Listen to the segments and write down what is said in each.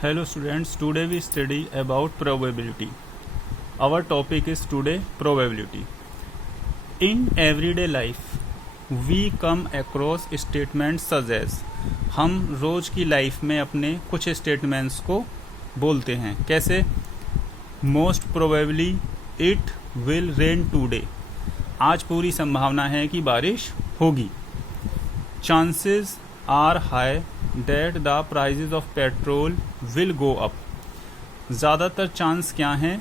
Hello students, today we study about probability. Our topic is today probability. In everyday life, we come across statements such as हम रोज की life में अपने कुछ statements को बोलते हैं. कैसे? Most probably it will rain today. आज पूरी संभावना है कि बारिश होगी. Chances are high that the prices of petrol will go up. ज़्यादातर चांस क्या हैं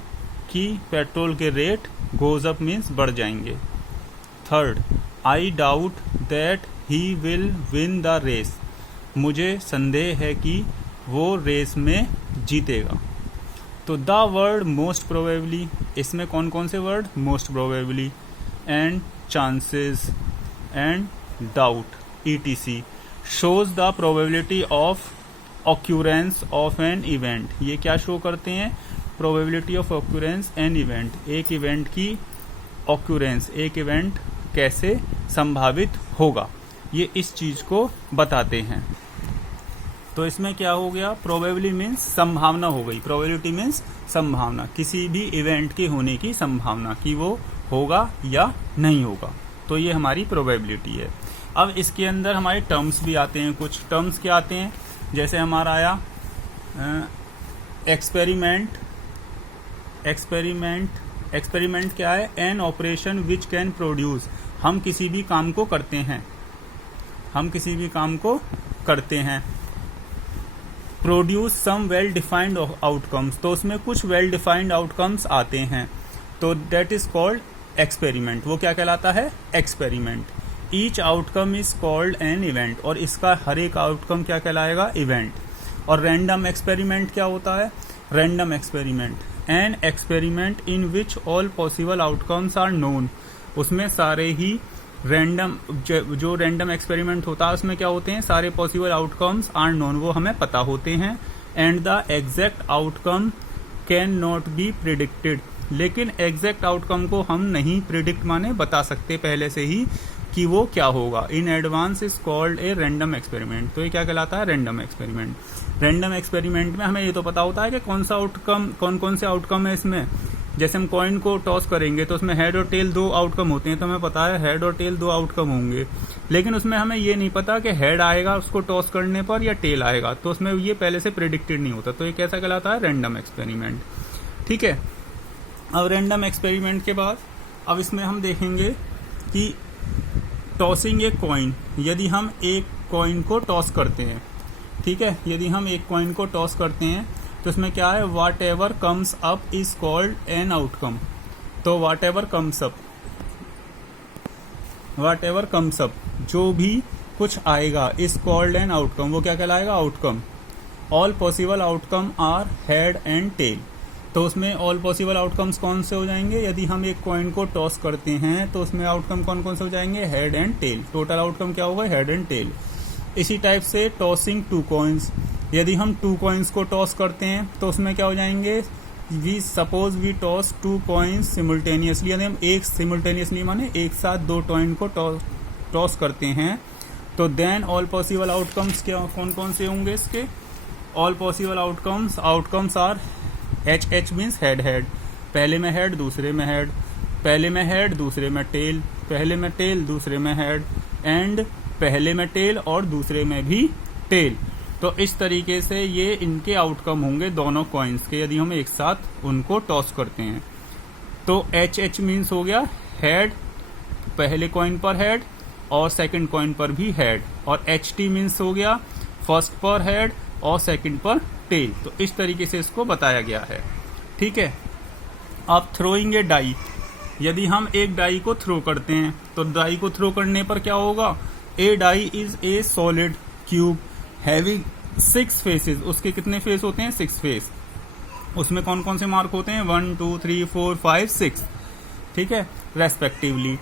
कि पेट्रोल के रेट गोज अप मीन्स बढ़ जाएंगे. Third, I doubt that he will win the race. मुझे संदेह है कि वो रेस में जीतेगा. तो द वर्ड मोस्ट प्रोबेबली, इसमें कौन कौन से word? Most probably and chances and doubt etc shows the probability of occurrence of an event. ये क्या शो करते हैं? probability of occurrence an event. एक इवेंट की occurrence, एक इवेंट कैसे संभावित होगा, ये इस चीज को बताते हैं. तो इसमें क्या हो गया? probability मीन्स संभावना हो गई. probability मीन्स संभावना, किसी भी इवेंट के होने की संभावना कि वो होगा या नहीं होगा. तो ये हमारी probability है. अब इसके अंदर हमारे टर्म्स भी आते हैं. कुछ टर्म्स क्या आते हैं? जैसे हमारा आया एक्सपेरिमेंट. एक्सपेरिमेंट क्या है? An operation which can produce. हम किसी भी काम को करते हैं. Produce some well defined outcomes. तो उसमें कुछ वेल डिफाइंड आउटकम्स आते हैं. तो दैट इज कॉल्ड एक्सपेरिमेंट. वो क्या कहलाता है? Experiment. Each outcome is called an event. और इसका हर एक आउटकम क्या कहलाएगा? इवेंट. और रैंडम एक्सपेरिमेंट क्या होता है? Random experiment an experiment in which all possible outcomes are known. उसमें सारे ही रैंडम, जो रैंडम एक्सपेरिमेंट होता है उसमें क्या होते हैं? सारे पॉसिबल आउटकम्स आर नोन, वो हमें पता होते हैं. And the exact outcome can not be predicted. लेकिन एग्जैक्ट आउटकम को हम नहीं प्रिडिक्ट माने बता सकते पहले से ही कि वो क्या होगा. In advance is called a random experiment. तो ये क्या कहलाता है? Random experiment. रैंडम एक्सपेरिमेंट में हमें ये तो पता होता है कि कौन सा आउटकम, कौन कौन से आउटकम है इसमें. जैसे हम कॉइन को टॉस करेंगे तो उसमें हेड और टेल दो आउटकम होते हैं. तो हमें पता है हेड और टेल दो आउटकम होंगे. लेकिन उसमें हमें ये नहीं पता कि हेड आएगा उसको टॉस करने पर या टेल आएगा. तो उसमें ये पहले से प्रेडिक्टेड नहीं होता. तो ये कैसा कहलाता है? Random experiment. ठीक है. अब रैंडम एक्सपेरिमेंट के बाद अब इसमें हम देखेंगे कि टॉसिंग ए कॉइन. यदि हम एक कॉइन को टॉस करते हैं, ठीक है, यदि हम एक कॉइन को टॉस करते हैं तो इसमें क्या है? Whatever comes up is called an outcome. तो वाट एवर कम्स अप, जो भी कुछ आएगा इज कॉल्ड एन आउटकम. वो क्या कहलाएगा? Outcome. All possible outcome are head and tail. तो उसमें ऑल पॉसिबल आउटकम्स कौन से हो जाएंगे? यदि हम एक कॉइन को टॉस करते हैं तो उसमें आउटकम कौन कौन से हो जाएंगे? Head and tail. Total outcome क्या होगा? Head and tail. इसी टाइप से टॉसिंग टू कॉइन्स. यदि हम टू कॉइन्स को टॉस करते हैं तो उसमें क्या हो जाएंगे? We toss two coins simultaneously. यदि हम एक सिमुल्टेनियसली माने एक साथ दो कॉइन को टॉस करते हैं तो देन ऑल पॉसिबल आउटकम्स क्या, कौन कौन से होंगे इसके? All possible outcomes R H means head. पहले में हेड, दूसरे में हेड, पहले में हेड, दूसरे में टेल, पहले में टेल, दूसरे में हेड, एंड पहले में टेल और दूसरे में भी टेल. तो इस तरीके से ये इनके आउटकम होंगे दोनों कॉइन्स के, यदि हम एक साथ उनको टॉस करते हैं. तो एच मीन्स हो गया हेड, पहले कॉइन पर हेड और सेकंड कॉइन पर भी हेड. और एच टी मीन्स हो गया फर्स्ट पर हेड और सेकंड पर टेल. तो इस तरीके से इसको बताया गया है. ठीक है. अब थ्रोइंग ए डाई. यदि हम एक डाई को थ्रो करते हैं तो डाई को थ्रो करने पर क्या होगा? A die is a solid cube having 6 faces. उसके कितने फेस होते हैं? 6 फेस. उसमें कौन कौन से मार्क होते हैं? 1 2 3 4 5 6. ठीक है, respectively.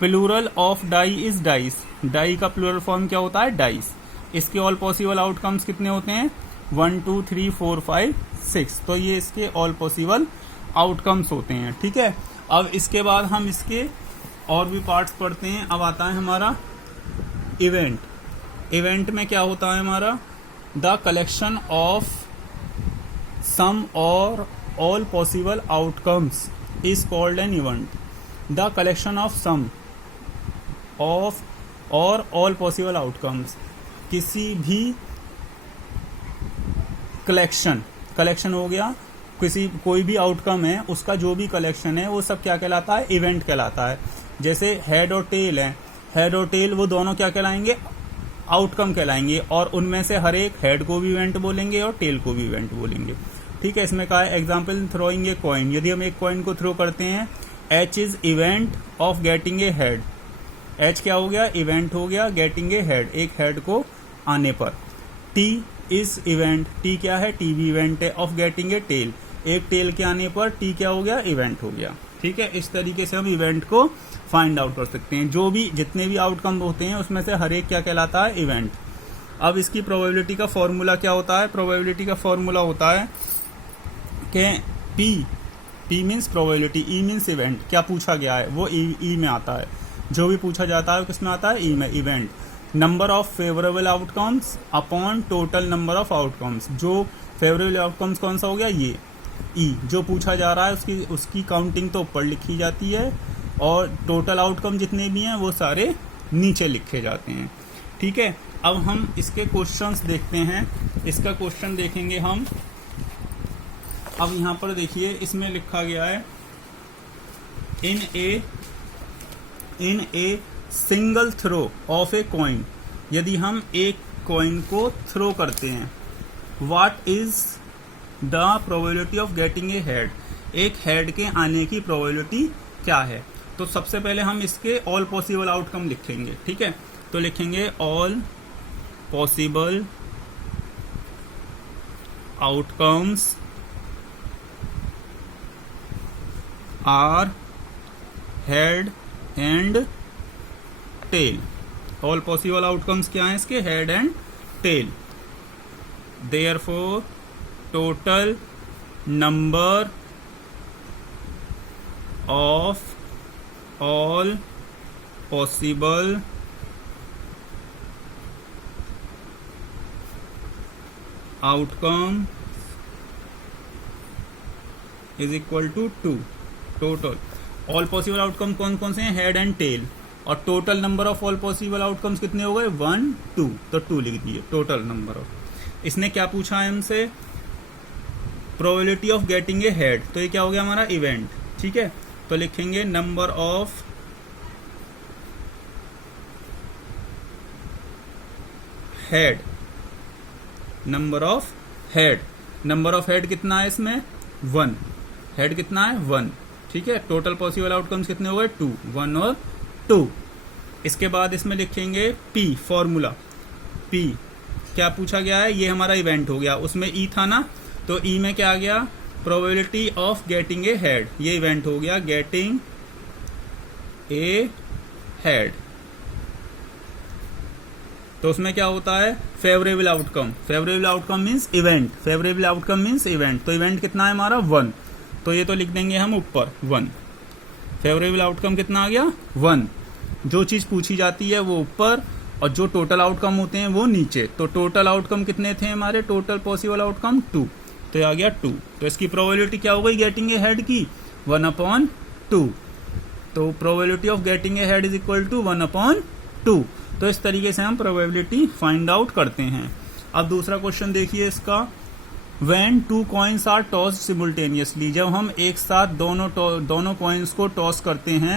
Plural of die is dice. Die का प्लूरल फॉर्म क्या होता है? डाइस. इसके ऑल पॉसिबल आउटकम्स कितने होते हैं? 1 2 3 4 5 6. तो ये इसके ऑल पॉसिबल आउटकम्स होते हैं. ठीक है. अब इसके बाद हम इसके और भी पार्ट्स पढ़ते हैं. अब आता है हमारा इवेंट. इवेंट में क्या होता है हमारा? The collection of some or all possible outcomes is called an event. The collection of some of or all possible outcomes, किसी भी कलेक्शन हो गया, कोई भी आउटकम है उसका जो भी कलेक्शन है वो सब क्या कहलाता है, इवेंट कहलाता है. जैसे हेड और टेल है, हेड और टेल वो दोनों क्या कहलाएंगे, आउटकम कहलाएंगे, और उनमें से हर एक हेड को भी इवेंट बोलेंगे और टेल को भी इवेंट बोलेंगे. ठीक है, इसमें कहा है एग्जाम्पल थ्रोइंग ए कॉइन. यदि हम एक कॉइन को थ्रो करते हैं, H is event of getting a head. H क्या हो गया, इवेंट हो गया गेटिंग ए हेड, एक हेड को आने पर. टी इज इवेंट, टी क्या है, टी भी इवेंट है, ऑफ गेटिंग ए टेल, एक टेल के आने पर टी क्या हो गया, इवेंट हो गया. ठीक है, इस तरीके से हम इवेंट को फाइंड आउट कर सकते हैं. जो भी जितने भी आउटकम होते हैं उसमें से हर एक क्या कहलाता है, इवेंट. अब इसकी प्रोबेबिलिटी का फॉर्मूला क्या होता है, प्रोबेबिलिटी का फॉर्मूला होता है कि P means probability, E means event. क्या पूछा गया है वो ई में आता है, जो भी पूछा जाता है वो किस में आता है, ई में, event. Number of favourable outcomes upon total number of outcomes. जो फेवरेबल आउटकम्स कौन सा हो गया, ये ई. जो पूछा जा रहा है उसकी काउंटिंग तो ऊपर लिखी जाती है और टोटल आउटकम जितने भी हैं वो सारे नीचे लिखे जाते हैं. ठीक है, अब हम इसके क्वेश्चंस देखते हैं. इसका क्वेश्चन देखेंगे हम. अब यहाँ पर देखिए, इसमें लिखा गया है in a single throw of a coin. यदि हम एक कॉइन को थ्रो करते हैं, what is the probability of getting a head. एक हेड के आने की प्रोबेबिलिटी क्या है. तो सबसे पहले हम इसके ऑल पॉसिबल आउटकम लिखेंगे. ठीक है, तो लिखेंगे all possible outcomes are head and tail. All possible outcomes क्या हैं इसके, head and tail. Therefore total number of all possible outcome is equal to 2. Total all possible outcome कौन कौन से हैं, हेड एंड टेल. और total number of all possible outcomes कितने हो गए, 1 2. तो 2 लिख दिए टोटल नंबर ऑफ. इसने क्या पूछा है हमसे, probability of getting a head. तो ये क्या हो गया हमारा, इवेंट. ठीक है, तो लिखेंगे number of head. Number of head, number of head कितना है इसमें, 1. हेड कितना है, 1. ठीक है, टोटल पॉसिबल आउटकम्स कितने हो गए, 2. 1 और 2. इसके बाद इसमें लिखेंगे पी, फॉर्मूला. पी क्या पूछा गया है, ये हमारा इवेंट हो गया, उसमें ई था ना, तो ई में क्या आ गया, probability of getting a head. ये इवेंट हो गया, गेटिंग ए हेड. तो उसमें क्या होता है, favourable outcome. Favourable outcome means event, favourable outcome means event. तो इवेंट कितना है हमारा, 1. तो ये तो लिख देंगे हम ऊपर 1. फेवरेबल आउटकम कितना आ गया, 1. जो चीज पूछी जाती है वो ऊपर और जो टोटल आउटकम होते हैं वो नीचे. तो टोटल आउटकम कितने थे हमारे, टोटल पॉसिबल आउटकम 2. तो ये आ गया 2. तो इसकी प्रोबेबिलिटी क्या हो गई गेटिंग ए हेड की, 1/2. तो probability of getting a head is equal to 1/2. तो इस तरीके से हम प्रोबेबिलिटी फाइंड आउट करते हैं. अब दूसरा क्वेश्चन देखिए इसका. When 2 coins are tossed simultaneously, जब हम एक साथ दोनों कॉइन्स को टॉस करते हैं,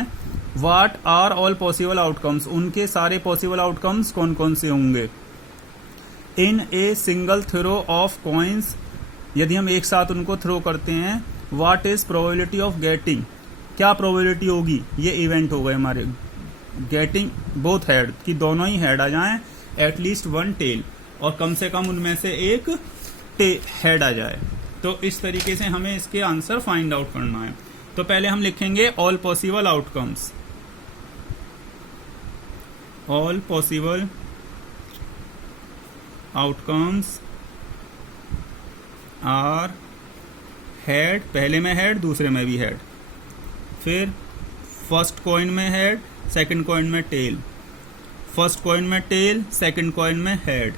what are all possible outcomes, उनके सारे पॉसिबल आउटकम्स कौन कौन से होंगे. In a single throw of coins, यदि हम एक साथ उनको थ्रो करते हैं, what is probability of getting, क्या प्रोबेबिलिटी होगी, ये इवेंट हो गए हमारे, गेटिंग बोथ हेड, कि दोनों ही हेड आ जाएं, एटलीस्ट 1 टेल, और कम से कम उनमें से एक हेड आ जाए. तो इस तरीके से हमें इसके आंसर फाइंड आउट करना है. तो पहले हम लिखेंगे all possible outcomes. All possible outcomes are head, पहले में हेड, दूसरे में भी हेड. फिर फर्स्ट कॉइन में हेड, सेकंड कॉइन में टेल. फर्स्ट कॉइन में टेल, सेकंड कॉइन में हेड.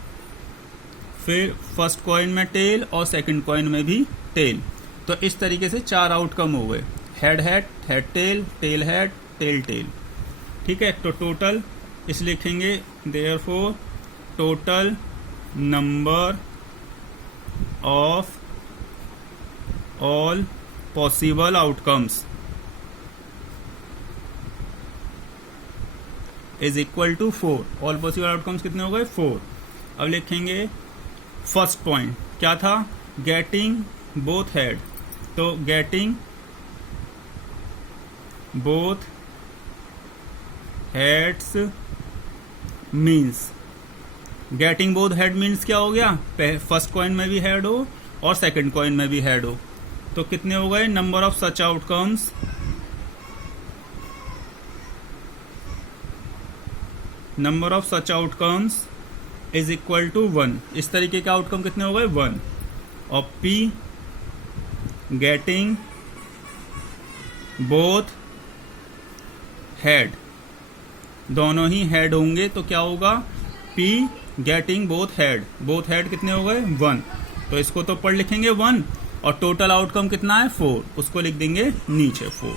फिर फर्स्ट कॉइन में टेल और सेकंड कॉइन में भी टेल। तो इस तरीके से 4 आउटकम हो गए, head head, head tail, tail head, tail tail. ठीक है, तो टोटल इस लिखेंगे therefore total number of all possible outcomes is equal to 4। All possible outcomes कितने हो गए? 4। अब लिखेंगे फर्स्ट पॉइंट क्या था? Getting both head. तो getting both heads means, getting both head means क्या हो गया? फर्स्ट कॉइन में भी हेड हो और सेकंड कॉइन में भी हेड हो। तो कितने हो गए? Number of such outcomes number of such outcomes is equal to 1। इस तरीके के आउटकम कितने हो गए? 1। और P गेटिंग बोथ हेड, दोनों ही हेड होंगे तो क्या होगा? P गेटिंग बोथ हेड कितने हो गए? 1। तो इसको तो पढ़ लिखेंगे 1 और टोटल आउटकम कितना है? 4, उसको लिख देंगे नीचे 4।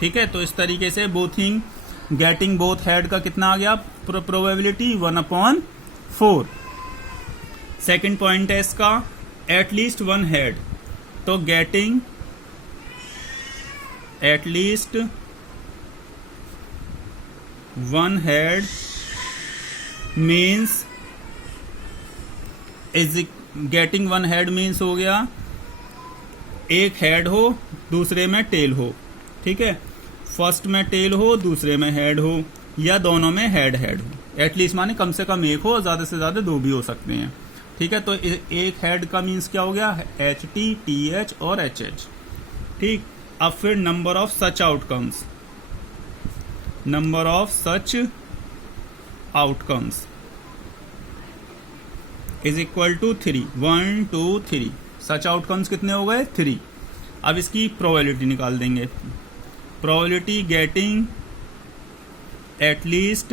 ठीक है, तो इस तरीके से बोथिंग गेटिंग बोथ हेड का कितना आ गया? प्रोबेबिलिटी 1/4। सेकंड पॉइंट है इसका एटलीस्ट 1 हेड। तो getting at least 1 head means getting 1 head means हो गया एक हेड हो दूसरे में टेल हो। ठीक है, फर्स्ट में टेल हो दूसरे में हेड हो, या दोनों में हेड हेड हो। एटलीस्ट माने कम से कम एक हो और ज्यादा से ज्यादा 2 भी हो सकते हैं। ठीक है, तो एक हेड का मीन्स क्या हो गया? HT, TH और HH। ठीक, अब फिर number of such outcomes, number of such outcomes is equal to 3। 1 2 3 such outcomes कितने हो गए? 3। अब इसकी प्रोबेबिलिटी निकाल देंगे। Probability getting at least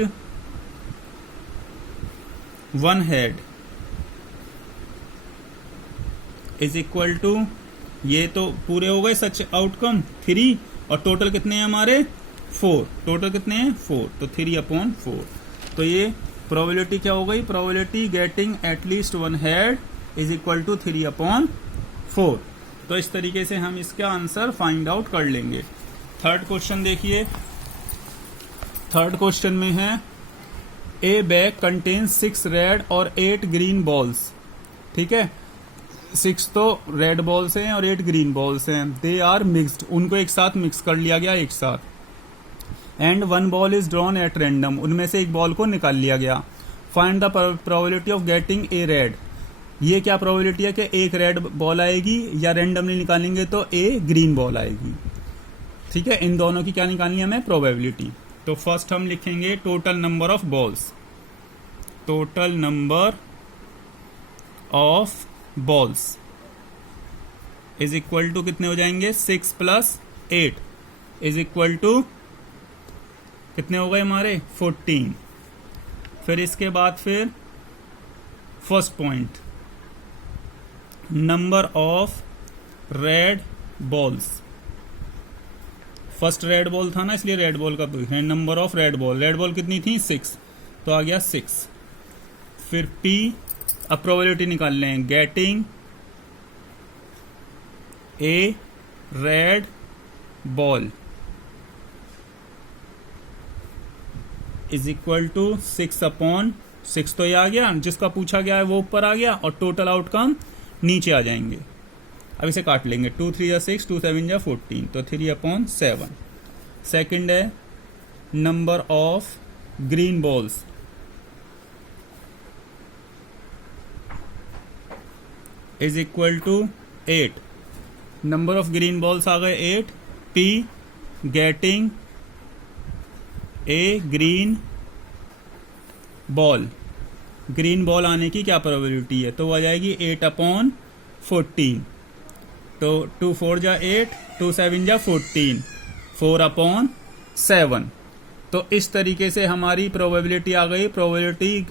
1 head is equal to, ये तो पूरे हो गए सच आउटकम 3 और टोटल कितने हैं हमारे? 4। टोटल कितने हैं? 4। तो 3/4। तो ये प्रोबेबिलिटी क्या हो गई? Probability getting at least 1 head is equal to 3/4। तो इस तरीके से हम इसका आंसर फाइंड आउट कर लेंगे। थर्ड क्वेश्चन देखिए। थर्ड क्वेश्चन में है ए बैग कंटेन्स 6 रेड और 8 ग्रीन बॉल्स। ठीक है, 6 तो रेड बॉल्स हैं और 8 ग्रीन बॉल्स हैं। दे आर मिक्सड, उनको एक साथ मिक्स कर लिया गया एक साथ। And 1 ball is drawn at random, उनमें से एक बॉल को निकाल लिया गया। Find the probability of getting a red. ये क्या प्रोबेबिलिटी है कि एक रेड बॉल आएगी, या रैंडमली निकालेंगे तो ए ग्रीन बॉल आएगी। ठीक है, इन दोनों की क्या निकालनी है हमें? प्रोबेबिलिटी। तो फर्स्ट हम लिखेंगे total number of balls. Total number of balls is equal to कितने हो जाएंगे? 6 + 8 इज इक्वल टू कितने हो गए हमारे? 14। फिर इसके बाद फिर first point number of red balls. First red ball था ना, इसलिए रेड बॉल का है। नंबर ऑफ रेड बॉल कितनी थी? 6, तो आ गया 6। फिर P, अब प्रोबेबिलिटी निकाल लें। Getting a red ball is equal to 6/6। तो ये आ गया, जिसका पूछा गया है वो ऊपर आ गया और टोटल आउटकम नीचे आ जाएंगे। अब इसे काट लेंगे। 2 3 = 6, 2 7 = 14, तो 3/7। सेकंड है number of green balls is equal to 8। Number of green balls आ गए 8। P getting a green ball, green ball आने की क्या प्रोबेबिलिटी है? तो वो आ जाएगी 8/14। तो 2 4 = 8, 2 7 = 14, 4/7। तो इस तरीके से हमारी प्रोबेबिलिटी आ गई। Probability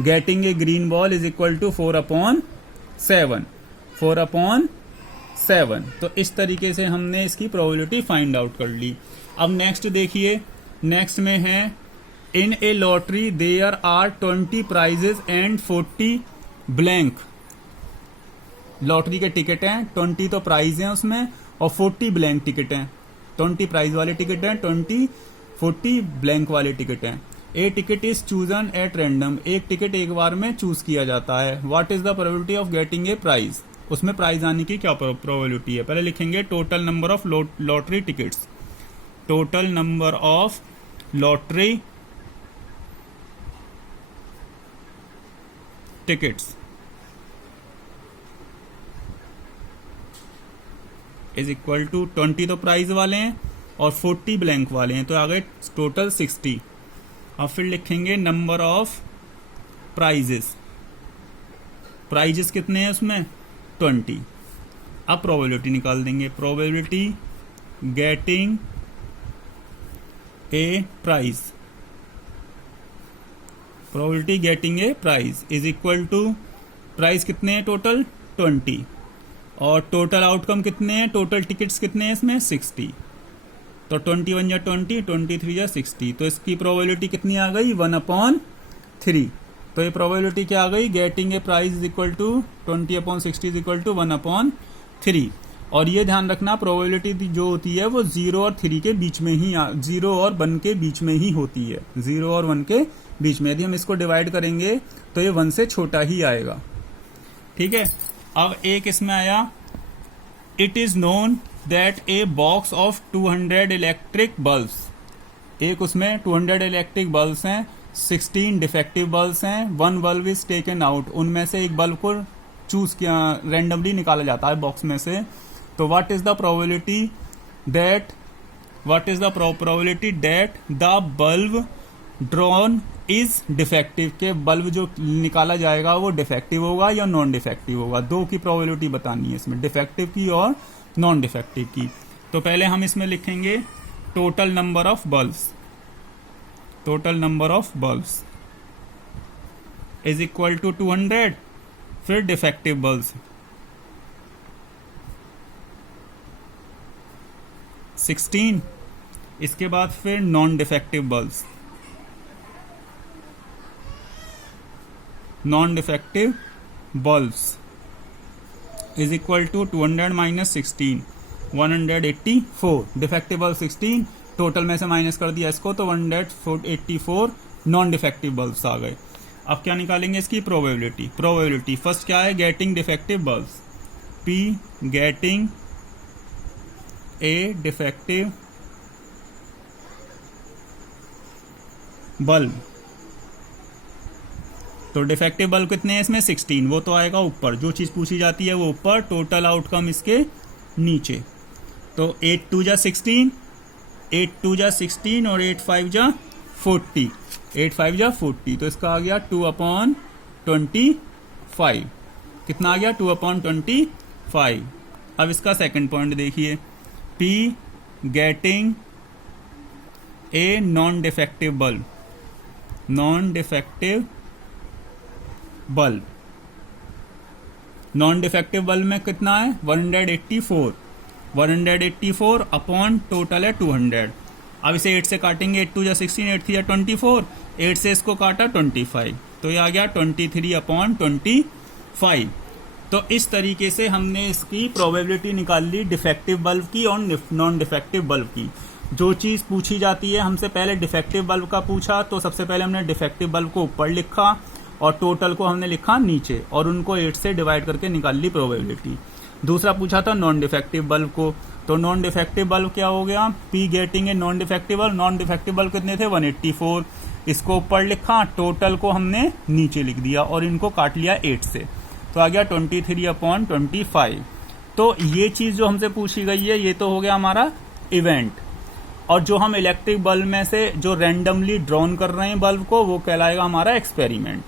getting a green ball is equal to 4/7। 4/7। तो इस तरीके से हमने इसकी प्रोबेबिलिटी फाइंड आउट कर ली। अब नेक्स्ट देखिए, नेक्स्ट में है in a lottery there are 20 prizes and 40 blank. Lottery के टिकट हैं, 20 तो प्राइज हैं उसमें और 40 ब्लैंक टिकट हैं। 20 प्राइज वाले टिकट हैं, 40 ब्लैंक वाले टिकट हैं। A ticket is chosen at random. एक टिकट एक बार में चूज किया जाता है। What is the probability of getting a prize. उसमें प्राइज आने की क्या प्रोबेबिलिटी है। पहले लिखेंगे total number of lottery tickets. Total number of lottery tickets is equal to 20 तो प्राइज वाले हैं और 40 ब्लैंक वाले हैं, तो आ गए टोटल 60। अब फिर लिखेंगे नंबर ऑफ प्राइजेस। प्राइजेस कितने हैं उसमें 20। अब प्रोबेबिलिटी निकाल देंगे। Probability getting a prize. Probability getting a prize is equal to prize कितने हैं टोटल 20 और टोटल आउटकम कितने हैं, टोटल टिकट्स कितने हैं इसमें 60। तो 21 या 20, 23 या 60। तो इसकी प्रोबेबिलिटी कितनी आ गई 1/3। तो ये प्रोबेबिलिटी क्या आ गई, getting a prize is equal to 20/60 is equal to 1/3। और ये ध्यान रखना प्रोबेबिलिटी जो होती है वो 0 और 3 के बीच में ही 0 और 1 के बीच में ही होती है। 0 और 1 के बीच में। यदि हम इसको डिवाइड करेंगे तो ये 1 से छोटा ही आएगा। ठीक है। अब एक इसमें आया it is known that a box of 200 electric bulbs. एक उसमें 200 इलेक्ट्रिक बल्ब्स हैं, 16 डिफेक्टिव बल्ब्स हैं, 1 बल्ब इज टेकन आउट। उनमें से एक बल्ब को चूज किया, रैंडमली निकाला जाता है बॉक्स में से। तो what is the probability that the bulb drawn is defective. के बल्ब जो निकाला जाएगा वो डिफेक्टिव होगा या नॉन डिफेक्टिव होगा। दो की प्रोबेबिलिटी बतानी है इसमें, डिफेक्टिव की और नॉन डिफेक्टिव की। तो पहले हम इसमें लिखेंगे total number of bulbs. Total number of bulbs is equal to 200, फिर डिफेक्टिव बल्ब्स 16, इसके बाद फिर non defective bulbs. Non defective bulbs is equal to 200 minus 16, 184। Defective bulb 16, total में से माइनस कर दिया इसको तो 184 नॉन डिफेक्टिव बल्ब्स आ गए। अब क्या निकालेंगे इसकी प्रोबेबिलिटी फर्स्ट क्या है, getting defective bulbs. P getting a defective bulb. तो डिफेक्टिव बल्ब कितने हैं इसमें 16, वो तो आएगा ऊपर। जो चीज पूछी जाती है वो ऊपर, टोटल आउटकम इसके नीचे। तो 8 2 जा 16, 8 2 जा 16 और 8 5 जा 40, 8 5 जा 40। तो इसका आ गया 2/25। कितना आ गया 2/25। अब इसका सेकंड पॉइंट देखिए, P getting a non defective bulb. Non defective bulb, non defective bulb में कितना है 184 अपॉन टोटल है 200। अब इसे 8 से काटेंगे, 8 2 जा 16, 8 3 जा 24, 8 से इसको काटा 25, तो ये आ गया 23/25। तो इस तरीके से हमने इसकी प्रोबेबिलिटी निकाल ली डिफेक्टिव बल्ब की और नॉन डिफेक्टिव बल्ब की। जो चीज पूछी जाती है हमसे, पहले डिफेक्टिव बल्ब का पूछा तो सबसे पहले हमने डिफेक्टिव बल्ब को ऊपर लिखा और टोटल को हमने लिखा नीचे और उनको 8 से डिवाइड करके निकाल ली प्रोबेबिलिटी। दूसरा पूछा था नॉन डिफेक्टिव बल्ब को, तो नॉन डिफेक्टिव बल्ब क्या हो गया, P getting a non defective bulb. Non defective bulb कितने थे 184, इसको ऊपर लिखा, टोटल को हमने नीचे लिख दिया और इनको काट लिया 8 से, तो आ गया 23/25। तो ये चीज जो हमसे पूछी गई है ये तो हो गया हमारा इवेंट। और जो हम इलेक्ट्रिक बल्ब में से जो रैंडमली ड्रॉन कर रहे हैं बल्ब को, वो कहलाएगा हमारा एक्सपेरिमेंट।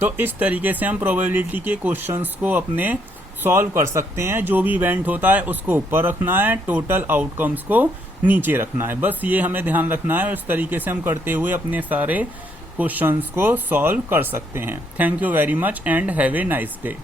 तो इस तरीके से हम प्रोबेबिलिटी के क्वेश्चंस को अपने सॉल्व कर सकते हैं। जो भी इवेंट होता है उसको ऊपर रखना है, टोटल आउटकम्स को नीचे रखना है, बस ये हमें ध्यान रखना है। इस तरीके से हम करते हुए अपने सारे क्वेश्चंस को सॉल्व कर सकते हैं। Thank you very much and have a nice day.